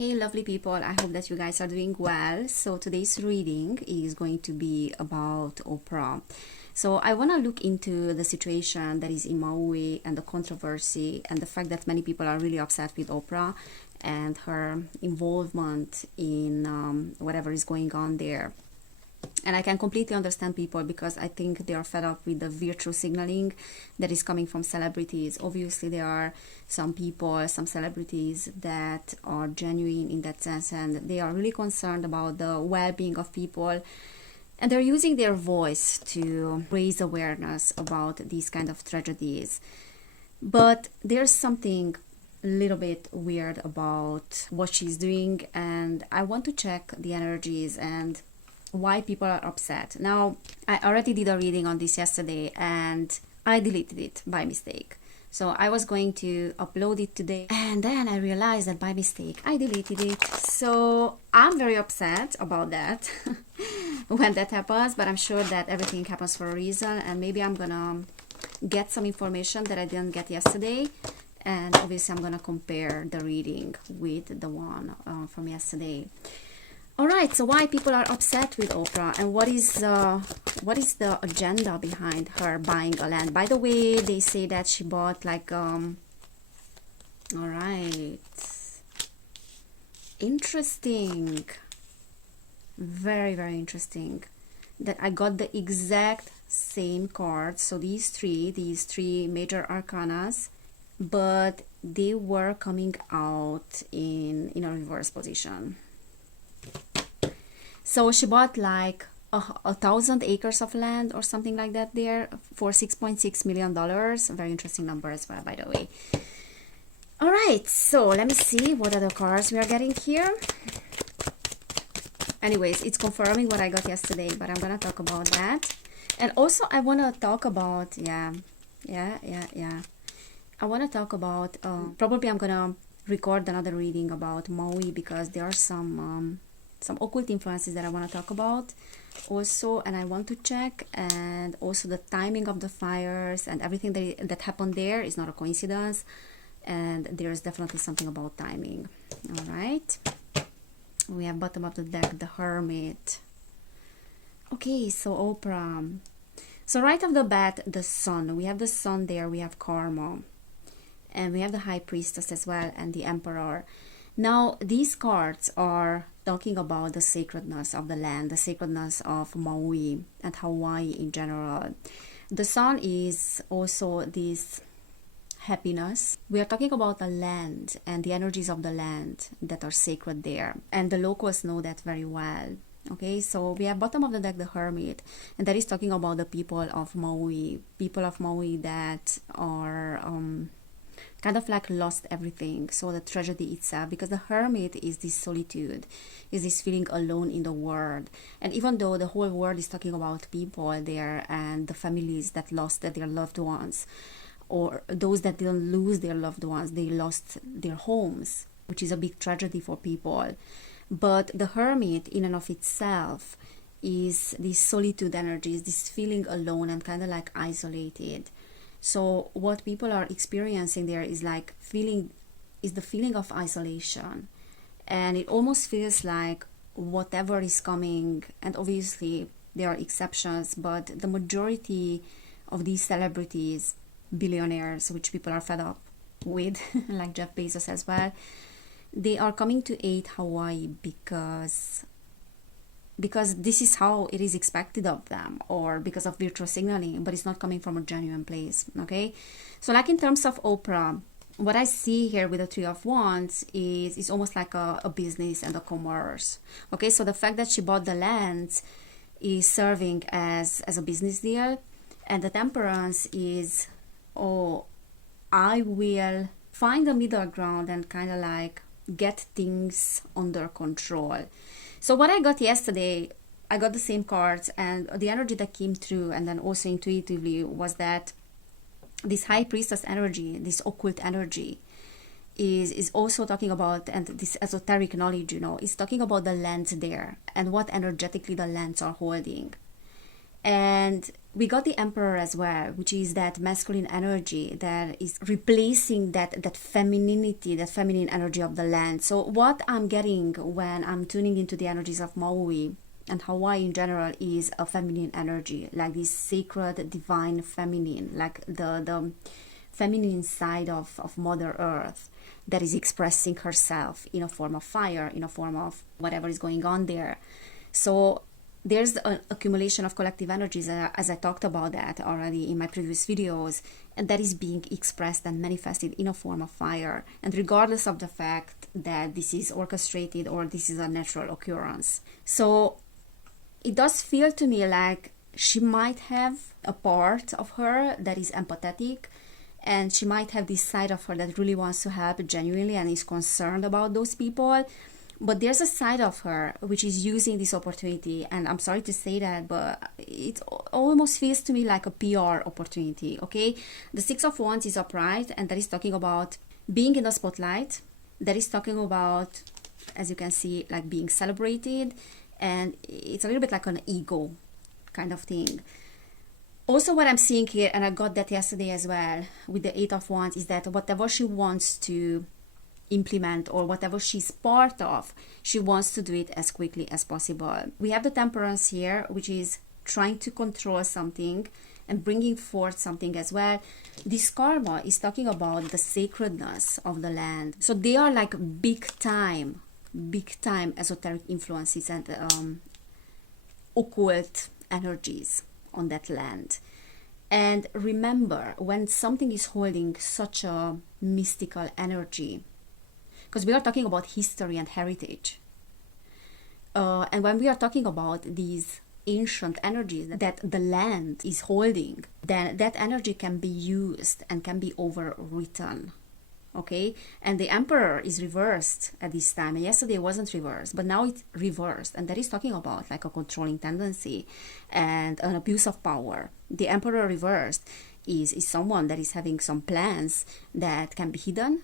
Hey lovely people, I hope that you guys are doing well. So today's reading is going to be about Oprah. So I want to look into the situation that is in Maui and the controversy and the fact that many people are really upset with Oprah and her involvement in whatever is going on there. And I can completely understand people because I think they are fed up with the virtue signaling that is coming from celebrities. Obviously, there are some people, some celebrities that are genuine in that sense, and they are really concerned about the well-being of people, and they're using their voice to raise awareness about these kind of tragedies. But there's something a little bit weird about what she's doing, and I want to check the energies and why people are upset. Now, I already did a reading on this yesterday and I deleted it by mistake. So I was going to upload it today and then I realized that by mistake I deleted it. So I'm very upset about that when that happens, but I'm sure that everything happens for a reason, and maybe I'm gonna get some information that I didn't get yesterday, and obviously I'm gonna compare the reading with the one from yesterday. All right, so why people are upset with Oprah, and what is the agenda behind her buying a land? By the way, they say that she bought like all right, interesting, very interesting that I got the exact same cards. So these three major arcanas, but they were coming out in a reverse position. So she bought like 1,000 acres of land or something like that there for $6.6 million. Very interesting number as well, by the way. All right, so let me see what other cards we are getting here. Anyways, it's confirming what I got yesterday, but I'm gonna talk about that. And also I want to talk about, I want to talk about, probably I'm gonna record another reading about Maui because there are some occult influences that I want to talk about also, and I want to check, and also the timing of the fires and everything that happened there is not a coincidence, and there's definitely something about timing. All right, we have bottom of the deck, the Hermit. Okay, so Oprah. So right off the bat, the Sun. We have the Sun there, we have Karma, and we have the High Priestess as well, and the Emperor. Now, these cards are talking about the sacredness of the land, the sacredness of Maui and Hawaii in general. The Sun is also this happiness. We are talking about the land and the energies of the land that are sacred there, and the locals know that very well. Okay, so we have bottom of the deck, the Hermit, and that is talking about the people of Maui that are kind of like lost everything. So the tragedy itself, because the Hermit is this solitude, is this feeling alone in the world. And even though the whole world is talking about people there and the families that lost their loved ones, or those that didn't lose their loved ones, they lost their homes, which is a big tragedy for people. But the Hermit in and of itself is this solitude energy, is this feeling alone and kind of like isolated. So what people are experiencing there is like the feeling of isolation, and it almost feels like whatever is coming, and obviously there are exceptions, but the majority of these celebrities, billionaires, which people are fed up with, like Jeff Bezos as well, they are coming to aid Hawaii because this is how it is expected of them, or because of virtual signaling, but it's not coming from a genuine place. Okay, so like in terms of Oprah, what I see here with the Three of Wands is almost like a business and a commerce. Okay, so the fact that she bought the lands is serving as a business deal, and the Temperance is, oh, I will find a middle ground and kind of like get things under control. So what I got yesterday, I got the same cards, and the energy that came through, and then also intuitively, was that this High Priestess energy, this occult energy, is also talking about, and this esoteric knowledge, is talking about the lands there and what energetically the lands are holding. And we got the Emperor as well, which is that masculine energy that is replacing that femininity, that feminine energy of the land. So what I'm getting when I'm tuning into the energies of Maui and Hawaii in general is a feminine energy, like this sacred, divine feminine, like the feminine side of Mother Earth that is expressing herself in a form of fire, in a form of whatever is going on there. So there's an accumulation of collective energies, as I talked about that already in my previous videos, and that is being expressed and manifested in a form of fire. And regardless of the fact that this is orchestrated or this is a natural occurrence. So it does feel to me like she might have a part of her that is empathetic, and she might have this side of her that really wants to help genuinely and is concerned about those people. But there's a side of her which is using this opportunity, and I'm sorry to say that, but it almost feels to me like a PR opportunity, okay? The Six of Wands is upright, and that is talking about being in the spotlight. That is talking about, as you can see, like being celebrated, and it's a little bit like an ego kind of thing. Also, what I'm seeing here, and I got that yesterday as well with the Eight of Wands, is that whatever she wants to implement or whatever she's part of, she wants to do it as quickly as possible. We have the Temperance here, which is trying to control something and bringing forth something as well. This karma is talking about the sacredness of the land. So they are like big time esoteric influences and occult energies on that land. And remember, when something is holding such a mystical energy, because we are talking about history and heritage. And when we are talking about these ancient energies that the land is holding, then that energy can be used and can be overwritten. Okay? And the Emperor is reversed at this time. And yesterday it wasn't reversed, but now it's reversed. And that is talking about like a controlling tendency and an abuse of power. The Emperor reversed is someone that is having some plans that can be hidden,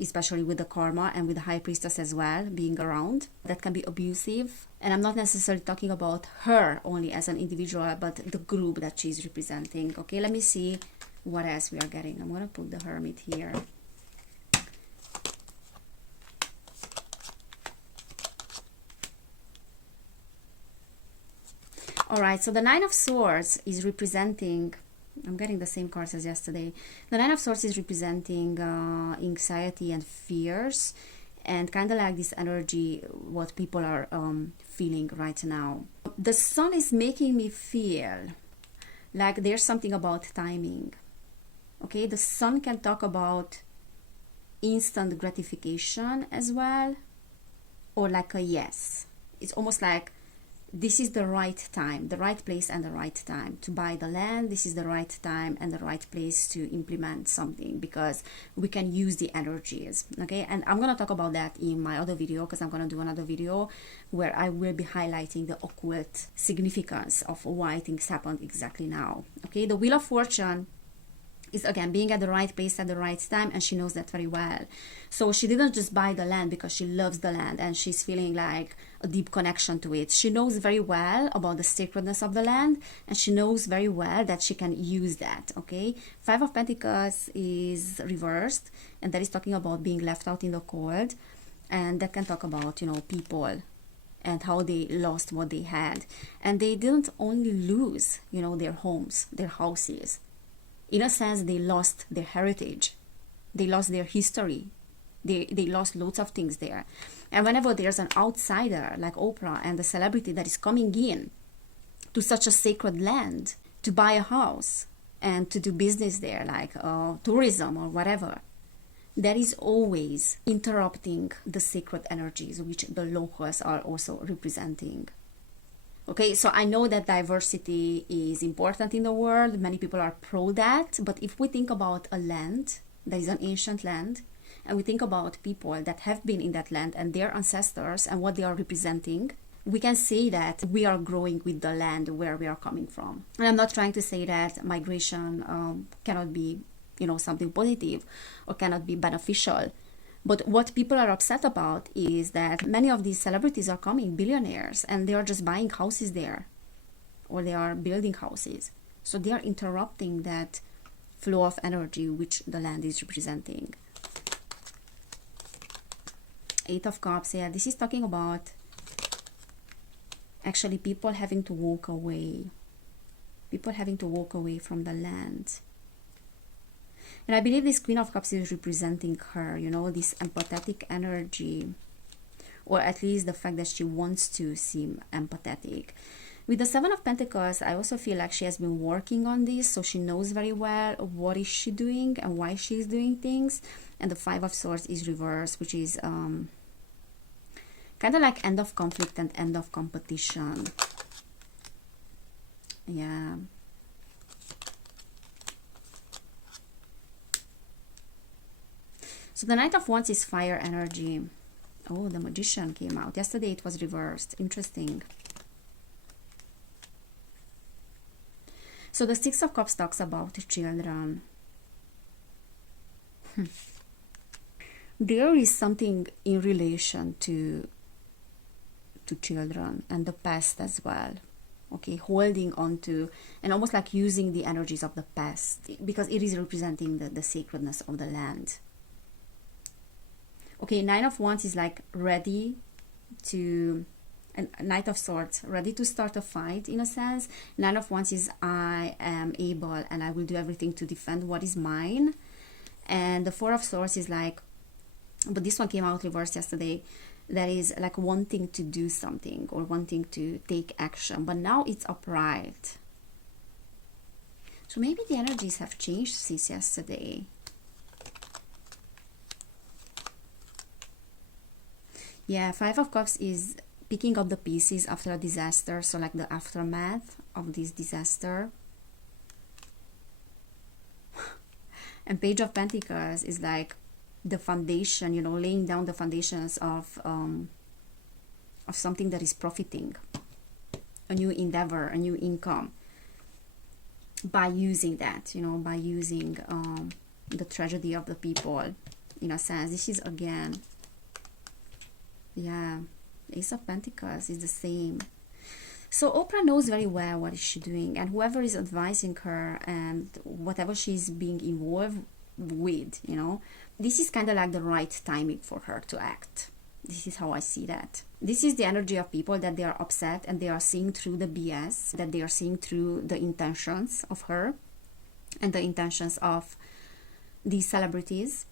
especially with the karma and with the High Priestess as well being around, that can be abusive. And I'm not necessarily talking about her only as an individual, but the group that she's representing. Okay, let me see what else we are getting. I'm gonna put the Hermit here. All right, so the Nine of Swords is representing, I'm getting the same cards as yesterday. The Nine of Swords is representing anxiety and fears, and kind of like this energy, what people are feeling right now. The Sun is making me feel like there's something about timing. Okay, the Sun can talk about instant gratification as well, or like a yes. It's almost like this is the right time, the right place and the right time to buy the land. This is the right time and the right place to implement something, because we can use the energies. Okay, and I'm gonna talk about that in my other video, because I'm gonna do another video where I will be highlighting the occult significance of why things happened exactly now. Okay, the Wheel of Fortune is again being at the right place at the right time, and she knows that very well. So she didn't just buy the land because she loves the land and she's feeling like a deep connection to it. She knows very well about the sacredness of the land, and she knows very well that she can use that. Okay, Five of Pentacles is reversed, and that is talking about being left out in the cold, and that can talk about, you know, people and how they lost what they had. And they didn't only lose, you know, their homes, their houses. In a sense, they lost their heritage. They lost their history. They lost loads of things there. And whenever there's an outsider like Oprah and the celebrity that is coming in to such a sacred land to buy a house and to do business there, like tourism or whatever, that is always interrupting the sacred energies which the locals are also representing. Okay, so I know that diversity is important in the world. Many people are pro that. But if we think about a land that is an ancient land, and we think about people that have been in that land and their ancestors and what they are representing, we can say that we are growing with the land where we are coming from. And I'm not trying to say that migration cannot be, you know, something positive or cannot be beneficial. But what people are upset about is that many of these celebrities are coming billionaires and they are just buying houses there or they are building houses. So they are interrupting that flow of energy which the land is representing. Eight of Cups, yeah, this is talking about actually people having to walk away. People having to walk away from the land. And I believe this Queen of Cups is representing her, you know, this empathetic energy, or at least the fact that she wants to seem empathetic. With the Seven of Pentacles, I also feel like she has been working on this, so she knows very well what is she doing and why she's doing things. And the Five of Swords is reversed, which is kind of like end of conflict and end of competition. Yeah. So the Knight of Wands is fire energy. Oh, the Magician came out. Yesterday it was reversed. Interesting. So the Six of Cups talks about children. There is something in relation to children and the past as well. Okay, holding on to and almost like using the energies of the past, because it is representing the sacredness of the land. Okay, Nine of Wands is like ready to, and Knight of Swords, ready to start a fight in a sense. Nine of Wands is I am able and I will do everything to defend what is mine. And the Four of Swords is like, but this one came out reversed yesterday, that is like wanting to do something or wanting to take action, but now it's upright. So maybe the energies have changed since yesterday. Yeah, Five of Cups is picking up the pieces after a disaster, so like the aftermath of this disaster. And Page of Pentacles is like the foundation, you know, laying down the foundations of something that is profiting, a new endeavor, a new income, by using that, you know, by using the tragedy of the people, in a sense. This is again, yeah, Ace of Pentacles is the same. So Oprah knows very well what is she doing, and whoever is advising her and whatever she's being involved with, you know, this is kind of like the right timing for her to act. This is how I see that. This is the energy of people that they are upset and they are seeing through the BS, that they are seeing through the intentions of her and the intentions of these celebrities.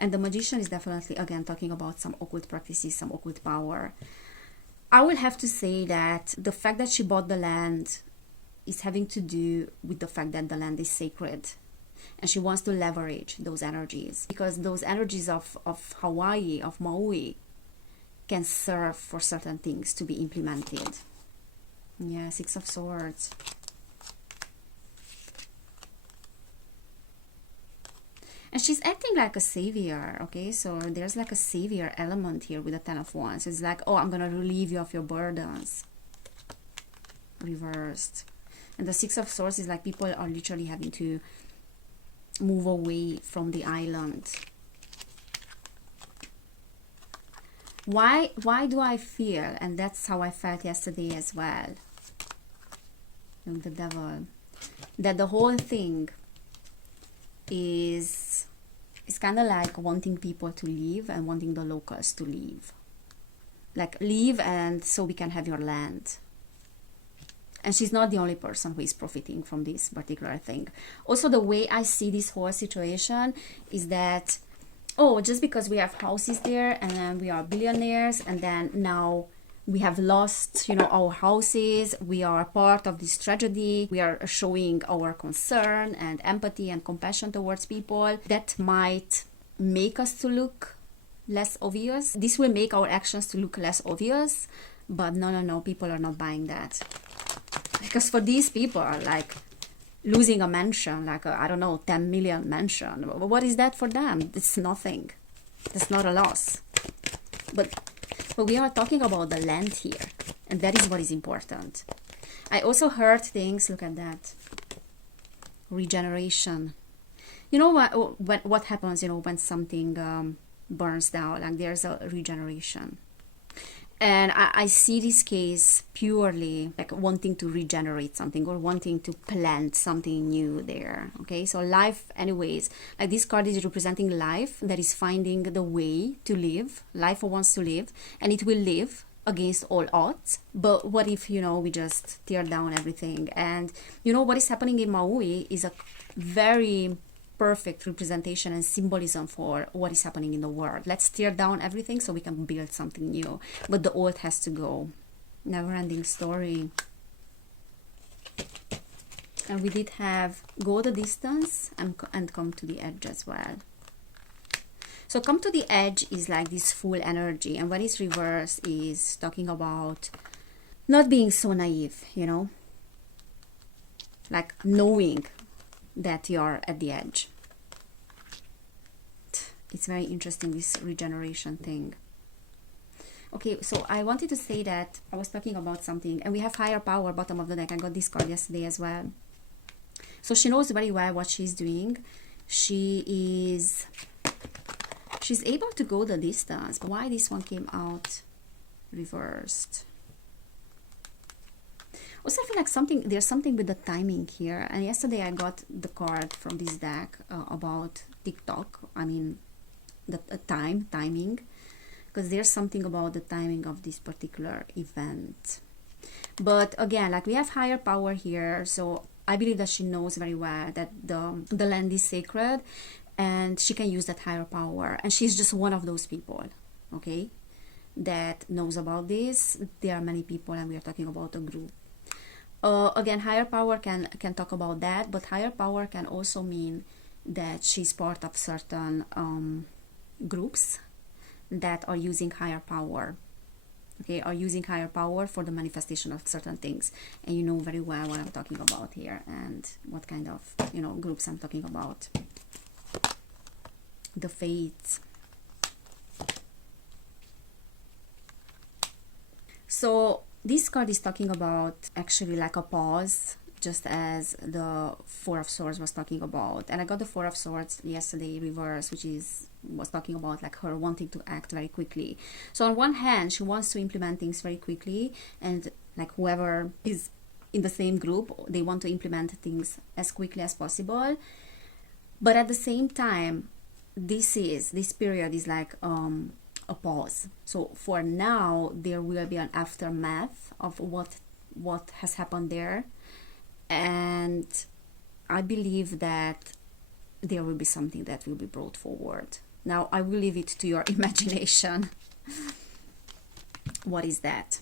And the Magician is definitely, again, talking about some occult practices, some occult power. I will have to say that the fact that she bought the land is having to do with the fact that the land is sacred. And she wants to leverage those energies, because those energies of Hawaii, of Maui, can serve for certain things to be implemented. Yeah, Six of Swords. And she's acting like a savior, okay? So there's like a savior element here with the Ten of Wands. It's like, oh, I'm going to relieve you of your burdens. Reversed. And the Six of Swords is like people are literally having to move away from the island. Why do I feel, and that's how I felt yesterday as well, with the Devil, that the whole thing is kind of like wanting people to leave and wanting the locals to leave. Like, leave and so we can have your land. And she's not the only person who is profiting from this particular thing. Also, the way I see this whole situation is that, oh, just because we have houses there and then we are billionaires and then now we have lost, you know, our houses, we are part of this tragedy, we are showing our concern and empathy and compassion towards people, that might make us to look less obvious. This will make our actions to look less obvious, but no, people are not buying that. Because for these people, like losing a mansion, like a, I don't know, 10 million mansion, what is that for them? It's nothing. That's not a loss. But we are talking about the land here, and that is what is important. I also heard things, look at that, regeneration. You know what happens, you know, when something burns down, like there's a regeneration. And I see this case purely like wanting to regenerate something or wanting to plant something new there. Okay, so life, anyways, like this card is representing life that is finding the way to live. Life wants to live, and it will live against all odds. But what if, you know, we just tear down everything? And you know what is happening in Maui is a very perfect representation and symbolism for what is happening in the world. Let's tear down everything so we can build something new, but the old has to go. Never ending story. And we did have go the distance and come to the edge as well. So come to the edge is like this full energy, and when it's reversed is talking about not being so naive, you know, like knowing that you're at the edge. It's very interesting, this regeneration thing. Okay, so I wanted to say that I was talking about something, and we have higher power, bottom of the deck. I got this card yesterday as well. So she knows very well what she's doing. She's able to go the distance. But why this one came out reversed? Also, I feel like there's something with the timing here. And yesterday I got the card from this deck about TikTok. I mean, the timing. Because there's something about the timing of this particular event. But again, like we have higher power here. So I believe that she knows very well that the land is sacred. And she can use that higher power. And she's just one of those people. Okay? That knows about this. There are many people, and we are talking about a group. Again, higher power can talk about that, but higher power can also mean that she's part of certain groups that are using higher power, okay, are using higher power for the manifestation of certain things. And you know very well what I'm talking about here and what kind of, you know, groups I'm talking about. The fates. So this card is talking about actually like a pause, just as the Four of Swords was talking about. And I got the Four of Swords yesterday reverse, which was talking about like her wanting to act very quickly. So on one hand, she wants to implement things very quickly, and like whoever is in the same group, they want to implement things as quickly as possible. But at the same time, this period is like a pause. So for now, there will be an aftermath of what has happened there, and I believe that there will be something that will be brought forward. Now I will leave it to your imagination. What is that?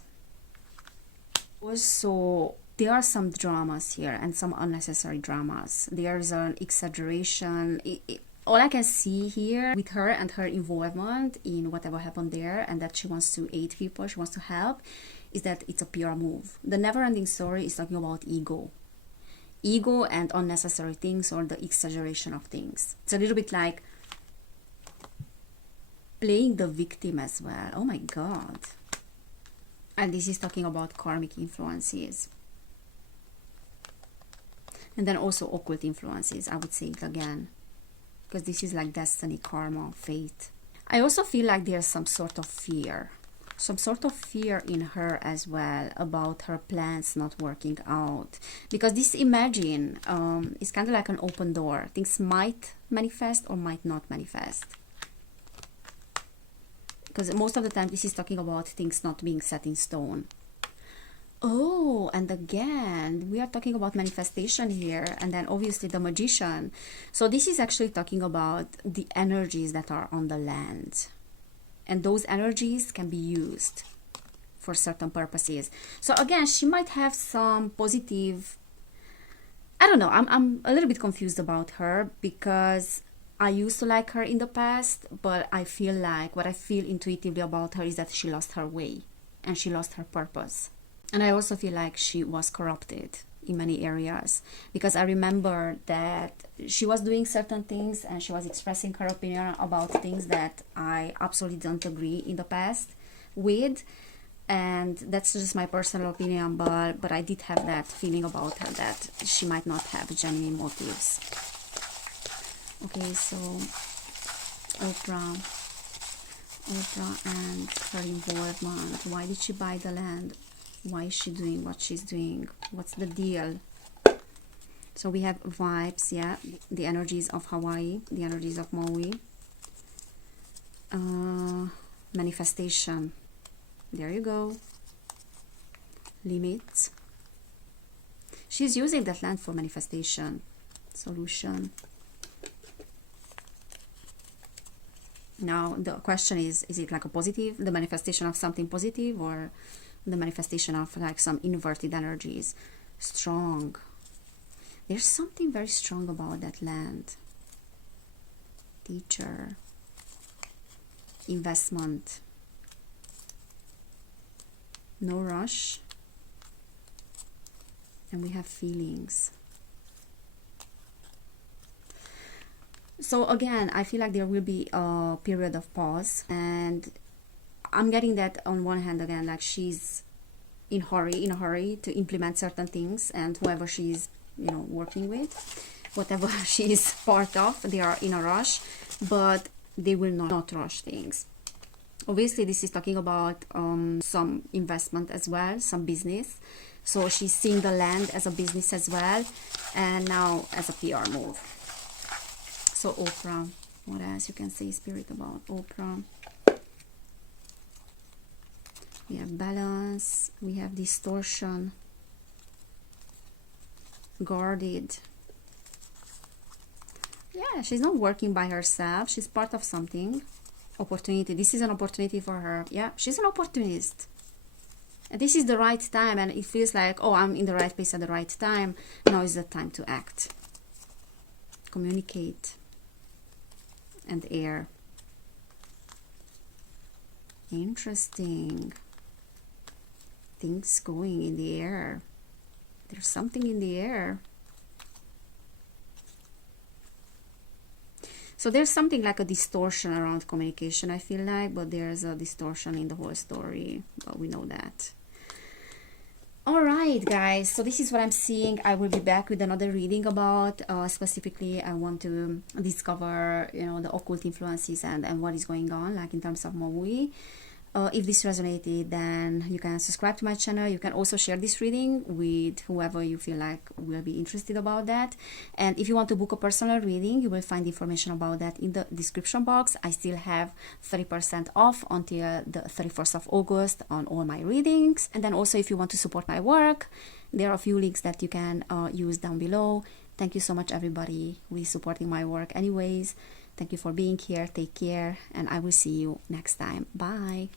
Also, there are some dramas here and some unnecessary dramas. There's an exaggeration. All I can see here with her and her involvement in whatever happened there, and that she wants to aid people, she wants to help, is that it's a PR move. The never-ending story is talking about ego and unnecessary things, or the exaggeration of things. It's a little bit like playing the victim as well. Oh my god. And this is talking about karmic influences. And then also occult influences, I would say it again. Because this is like destiny, karma, fate. I also feel like there's some sort of fear in her as well about her plans not working out. Because this imagine is kind of like an open door. Things might manifest or might not manifest. Because most of the time this is talking about things not being set in stone. Oh, and again, we are talking about manifestation here, and then obviously the Magician. So this is actually talking about the energies that are on the land. And those energies can be used for certain purposes. So again, she might have some positive... I don't know, I'm a little bit confused about her, because I used to like her in the past, but I feel like what I feel intuitively about her is that she lost her way and she lost her purpose. And I also feel like she was corrupted in many areas, because I remember that she was doing certain things and she was expressing her opinion about things that I absolutely don't agree in the past with. And that's just my personal opinion, but I did have that feeling about her that she might not have genuine motives. Okay, so Oprah. Oprah and her involvement. Why did she buy the land? Why is she doing what she's doing? What's the deal? So we have vibes, yeah, the energies of Hawaii, the energies of Maui. Manifestation, there you go. Limits. She's using that land for manifestation. Solution. Now the question is it like a positive, the manifestation of something positive, or the manifestation of like some inverted energies? Strong. There's something very strong about that land. Teacher. Investment. No rush. And we have feelings. So again, I feel like there will be a period of pause, and I'm getting that on one hand again, like she's in a hurry to implement certain things, and whoever she's, you know, working with, whatever she's part of, they are in a rush, but they will not rush things. Obviously this is talking about some investment as well, some business. So she's seeing the land as a business as well, and now as a PR move. So Oprah, what else you can say, Spirit, about Oprah? We have balance, we have distortion, guarded. Yeah, she's not working by herself, she's part of something. Opportunity, this is an opportunity for her. Yeah, she's an opportunist. And this is the right time, and it feels like, oh, I'm in the right place at the right time. Now is the time to act. Communicate. And air. Interesting. Things going in the air. There's something in the air. So there's something like a distortion around communication, I feel like, but there's a distortion in the whole story, but we know that. All right, guys, so this is what I'm seeing. I will be back with another reading about, specifically, I want to discover, you know, the occult influences and what is going on, like in terms of Maui. If this resonated, then you can subscribe to my channel. You can also share this reading with whoever you feel like will be interested about that. And if you want to book a personal reading, you will find information about that in the description box. I still have 30% off until the 31st of August on all my readings. And then also, if you want to support my work, there are a few links that you can use down below. Thank you so much, everybody, who is supporting my work anyways. Thank you for being here. Take care, and I will see you next time. Bye.